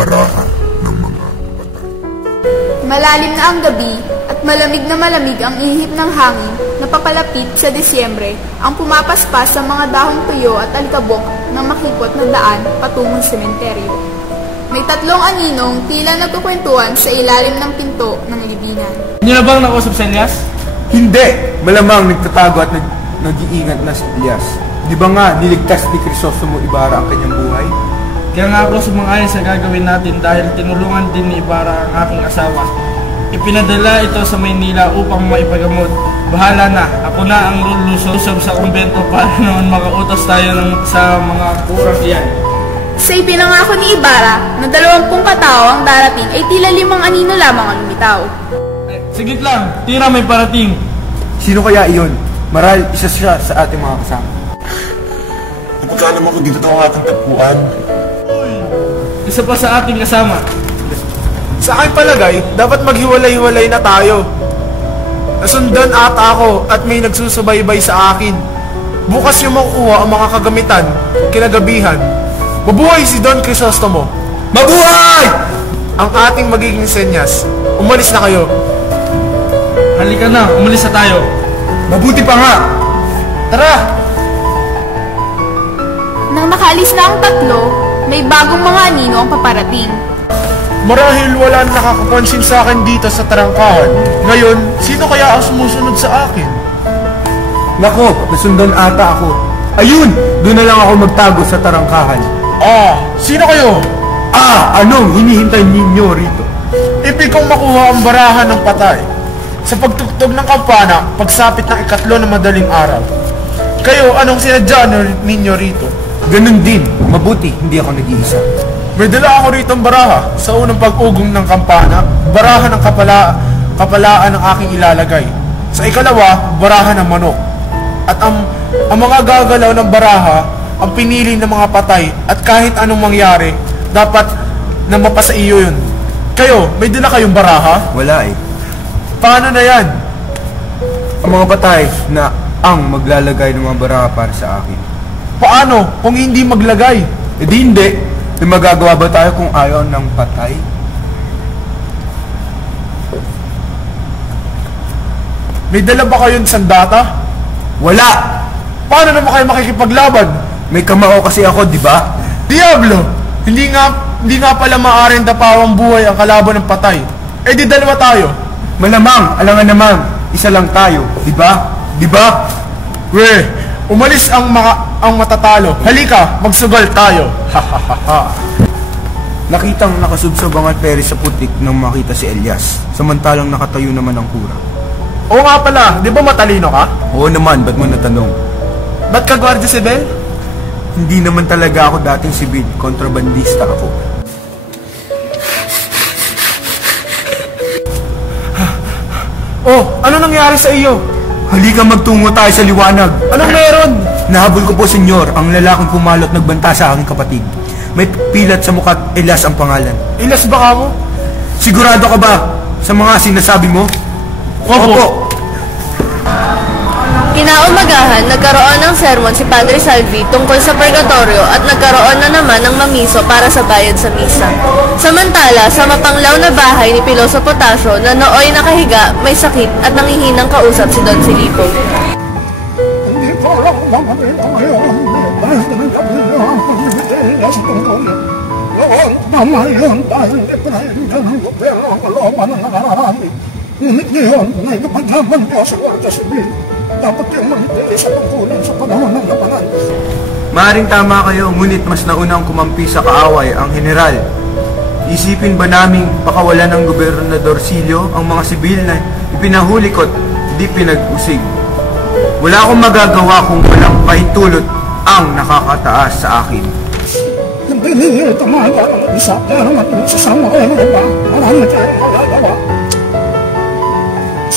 baraha ng mga patay. Malalim na ang gabi at malamig na malamig ang ihip ng hangin na papalapit sa Disyembre ang pumapaspas sa mga dahong tuyo at alikabok ng makipot na daan patungong sementeryo. May tatlong aninong tila nagkukwentuhan sa ilalim ng pinto ng libingan. Hindi na bang nakausap si Elias? Hindi! Malamang nagtatago at nag nag-iingat na si Elias. Di ba nga niligtas ni Crisostomo Ibarra ang kanyang buhay? Kaya nga ako sumang-ayon sa gagawin natin dahil tinulungan din ni Ibarra ang aking asawa. Ipinadala ito sa Maynila upang maipagamot. Bahala na, ako na ang lulusob sa kumbento para naman makautos tayo ng, sa mga kurang iyan. Sa ipinangako ni Ibarra na dalawampung katao ang darating ay tila limang anino lamang ang lumitaw. Eh, Sigit lang, tira may parating. Sino kaya iyon? Maral, isa siya sa ating mga kasama. Napagka naman kung dito ito ang ating tagpuan. Isa pa sa ating kasama. Sa aking palagay, dapat maghiwalay-hiwalay na tayo. Nasundan ata ako at may nagsusubaybay sa akin. Bukas yung makukuha ang mga kagamitan, kinagabihan. Mabuhay si Don Crisostomo. Mabuhay! Ang ating magiging senyas. Umalis na kayo. Halika na, umalis na tayo. Mabuti pa nga! Tara! Nang nakalis na ang tatlo, may bagong mga anino ang paparating. Marahil wala na nakakapansin sa akin dito sa tarangkahan. Ngayon, sino kaya ang sumusunod sa akin? Nako, nasundan ata ako. Ayun! Doon na lang ako magtago sa tarangkahan. Ah, sino kayo? Ah! Anong hinihintay ninyo rito? Ipig kong makuha ang barahan ng patay. Sa pagtugtog ng kampana, pagsapit ng ikatlo ng madaling araw. Kayo, anong sinadya ninyo rito? Ganun din. Mabuti, hindi ako nag-iisa. May dala ako rito ang baraha sa unang pag-ugong ng kampana, baraha ng kapala, kapalaan ng aking ilalagay. Sa ikalawa, baraha ng manok. At ang, ang mga gagalaw ng baraha, ang pinili ng mga patay at kahit anong mangyari, dapat na mapasa iyo yun. Kayo, may dala kayong baraha? Wala eh. Paano na yan? Ang mga patay na ang maglalagay ng mga baraha para sa akin. Paano kung hindi maglagay? E di hindi. May magagawa ba tayo kung ayaw ng patay? May dala ba kayong sandata? Wala! Paano naman kayo makikipaglaban? May kamao kasi ako, di ba? Diablo! Hindi nga, hindi nga pala maaaring dapawang buhay ang kalaban ng patay. Eh di dalawa tayo. Malamang, alangan naman, isa lang tayo, di ba? Di ba? We, umalis ang mga ang matatalo. Halika, magsugal tayo. Nakitang nakasubsob ang alperi sa putik nang makita si Elias, samantalang nakatayo naman ang kura. Oo nga pala, di ba matalino ka? Oo naman, ba't mo natanong? Ba't ka Guardia Civil? Hindi naman talaga ako dating sibil, kontrabandista ako. Oh, ano nangyari sa iyo? Halika magtungo tayo sa liwanag. Anong meron? Nahabol ko po, senyor, ang lalaking pumalot nagbanta sa aking kapatid. May pilat sa mukha at Elias ang pangalan. Ilas ba ka mo? Sigurado ka ba sa mga sinasabi mo? Opo. Kinaumagahan, nagkaroon ng sermon si Padre Salvi tungkol sa purgatorio at nagkaroon na naman ng mamiso para sa bayad sa misa. Samantala, sa mapanglaw na bahay ni Piloso Potasio na nooy nakahiga, may sakit at nangihinang kausap si Don Silipo. Maaring tama kayo, ngunit mas naunang kumampi sa kaaway ang general. Isipin ba naming pakawalan ng gobernador Silio ang mga sibil na ipinahuli ko't di pinag-usig? Wala akong magagawa kung walang pahintulot ang nakakataas sa akin. Saya sinamantala sa ng inyong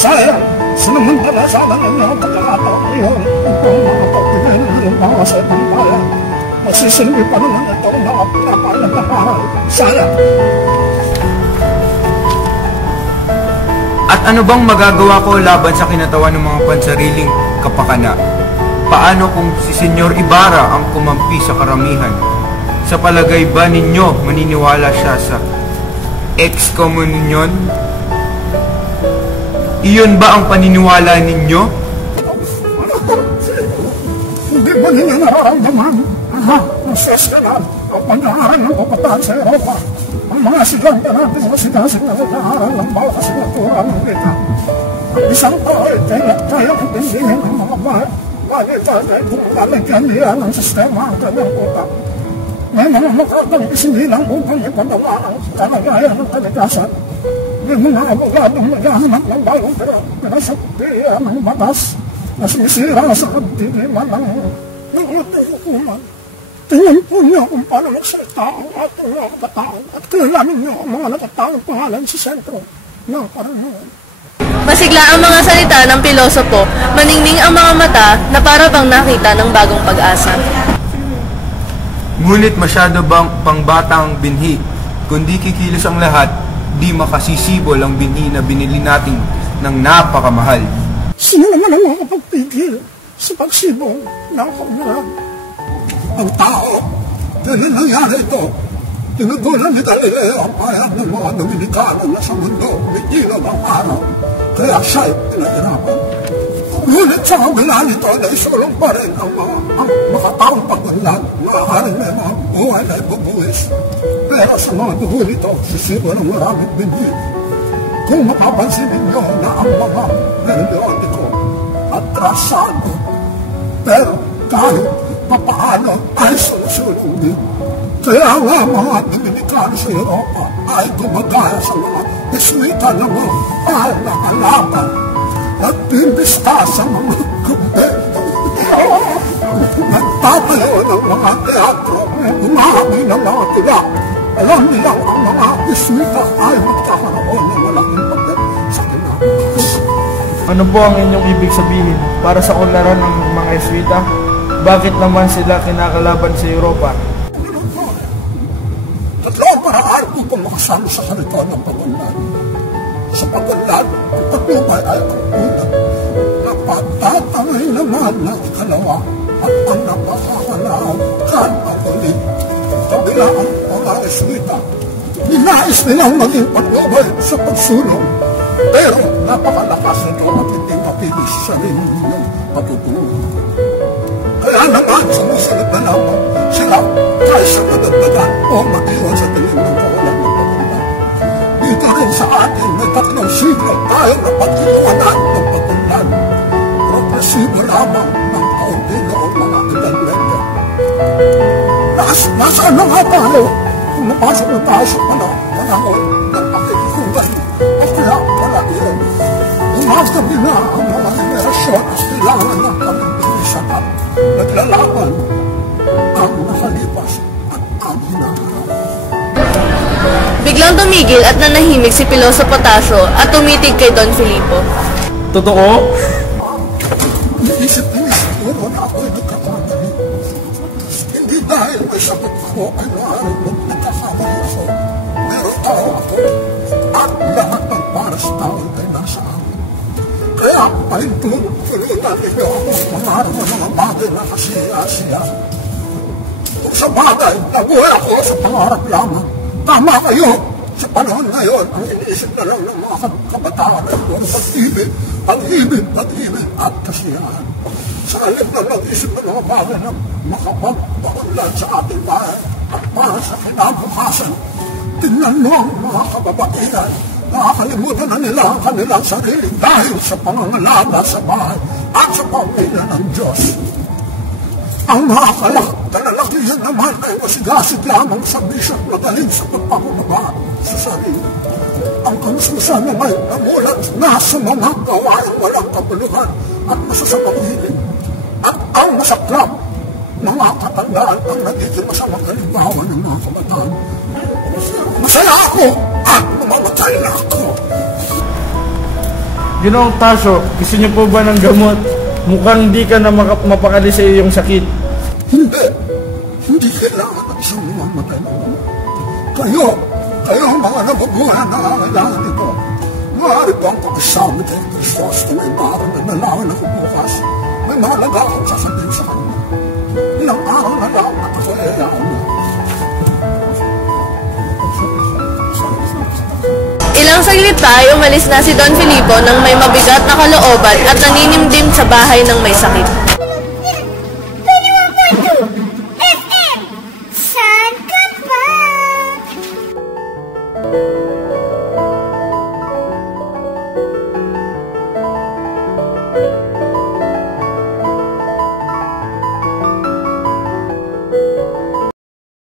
pagkakataon ngayon upang makapagpigay ng iyong mga sa ibang bayan. Magsisilbi pa naman ito na. Saya, At ano bang magagawa ko laban sa kinatawan ng mga pansariling kapakana? Paano kung si Senyor Ibarra ang kumampi sa karamihan? Sa palagay ba ninyo maniniwala siya sa excommunion? Iyon ba ang paniniwala ninyo? Hindi ba ninyo nararamdaman ang nasasyanan o pag-aaral ng kapataan sa Europa? Ang mga estudyante natin sa sinasig na nag-aaral ng bawat asignatura ng wika. Ang isang tao ay kaya kaya intindihin ang mga bahay. Bagay bagay kung lalagyan niya ng sistema ang kanyang utak. May mga makatang isinilang upang ipadama ang kalagayan ng kalikasan. May mga abogadong naghahanap ng bagong pero pinasaktiya ng batas na sinisira sa kabitiman ng ng ating hukuman. Tingnan po niyo kung paano magsalita ang ating mga kabatao at kilalanin niyo ang mga nakataong pangalan sa sentro ng karamihan. Masigla ang mga salita ng pilosopo, maningning ang mga mata na para bang nakita ng bagong pag-asa. Ngunit masyado bang pangbatang binhi? Kundi kikilos ang lahat, di makasisibol ang binhi na binili natin ng napakamahal. Sino naman ang makapagpigil sa pagsibong ng kaunlaran? Ang tao, dahil nangyari ito, tinutulan ni Galileo ang bayan ng mga Dominikano na sa mundo, bigila ng araw, kaya siya'y pinahirapan. Ngunit sa kabila nito, naisulong pa rin ang mga ang makataong pagbanlan, maaaring may mga buhay na ibubuwis. Pero sa mga dugo nito, sisibo ng maraming binhi. Kung mapapansin ninyo na ang mga periodiko at trasado, pero kahit papaano ay sumusulong din. Kaya nga mga Dominikano sa Europa ay gumagaya sa mga Eswita na mga ay nakalaban at pimbista sa mga kumpento. Nagtatayo ng mga teatro, umahamay ng mga tila. Alam nilang ang mga Eswita ay magkakaroon ng malaking papel sa kinabukasan. Ano po ang inyong ibig sabihin para sa kunlaran ng mga Eswita? Bakit naman sila kinakalaban sa Europa? Tatlo ang paraan upang makasama sa salita ng pagbanlan. Sa pagbanlan, ang patnubay ay ang una. Napatatangay naman ng ikalawa at ang napakakalaaw kan ang ulit. Kabila ang mga eswita. Ninais nilang maging patnubay sa pagsulong. Pero napakalakas nito at hindi mapili sa sarili nilang patutungo. Kaya naman sumusunod na lamang sila kahit sa madagdagan o mag-iwan sa tingin ng ng. Rin sa atin siglo tayo na pag-iwanan ng pagpundan. Progresibo lamang ng kaunti noong mga edad-lenda. Nas, nasaan na nga tayo kung napasok na tayo sa panahon, panahon ng pakikungay at kaya pala iyon. Umagabi na ang mga henerasyon at kailangan ng pamimbilisan at naglalaban ang nakalipas at ang hinaharap. Biglang tumigil at nanahimik si Piloso Potasio at tumitig kay Don Filipo. Totoo? Iniisip ko siguro na ako'y nagkakamali. Hindi dahil may sagot ako ay maaaring mag nagkakamali ako. Pero tao ako at lahat ng para sa tao ay nasa akin. Kaya pahintulungan ninyo ako mangarap ng mga bagay na kasiya-siya. Kung sa bagay, nabuhay ako sa pangarap lamang. Tama kayo! Sa panahon ngayon, ang iniisip na lang ng mga kabataan ay puro pag-ibig, pag-ibig, pag-ibig at kasiyahan. Sa alip na mag-isip ng mga bagay na makapagpakunlan sa ating bahay at para sa kinabukasan. Tingnan mo ang mga kababaihan. Nakakalimutan na nila ang kanilang sarili dahil sa pangangalaga sa bahay at sa pamilya ng Diyos. Ang mga kalak, kalalakihan naman ay masigasig lamang sa bisyo na galing sa pagpapabagaan sa sarili. Ang kamususan naman namulat na sa mga gawain walang kabuluhan at masasamang hilig. At ang masaklap, mga katandaan ang nagiging masamang halimbawa ng mga kabataan. Masaya ako at mamamatay na ako. Ginoong Tasyo, gusto niyo po ba ng gamot? Mukhang di ka na mapakali sa iyong sakit. Hindi kailangan sinumamatay. Kayo, kayo mga nababuhan na kailangan ito. Maaari bang pagkasama kayo Kristos na may maaari na nalawin ako bukas? May mahalaga akong sasabihin sa kanya. Ilang araw na lang at ako ay saglit pa ay umalis na si Don Filipo nang may mabigat na kalooban at naninimdim sa bahay ng may sakit.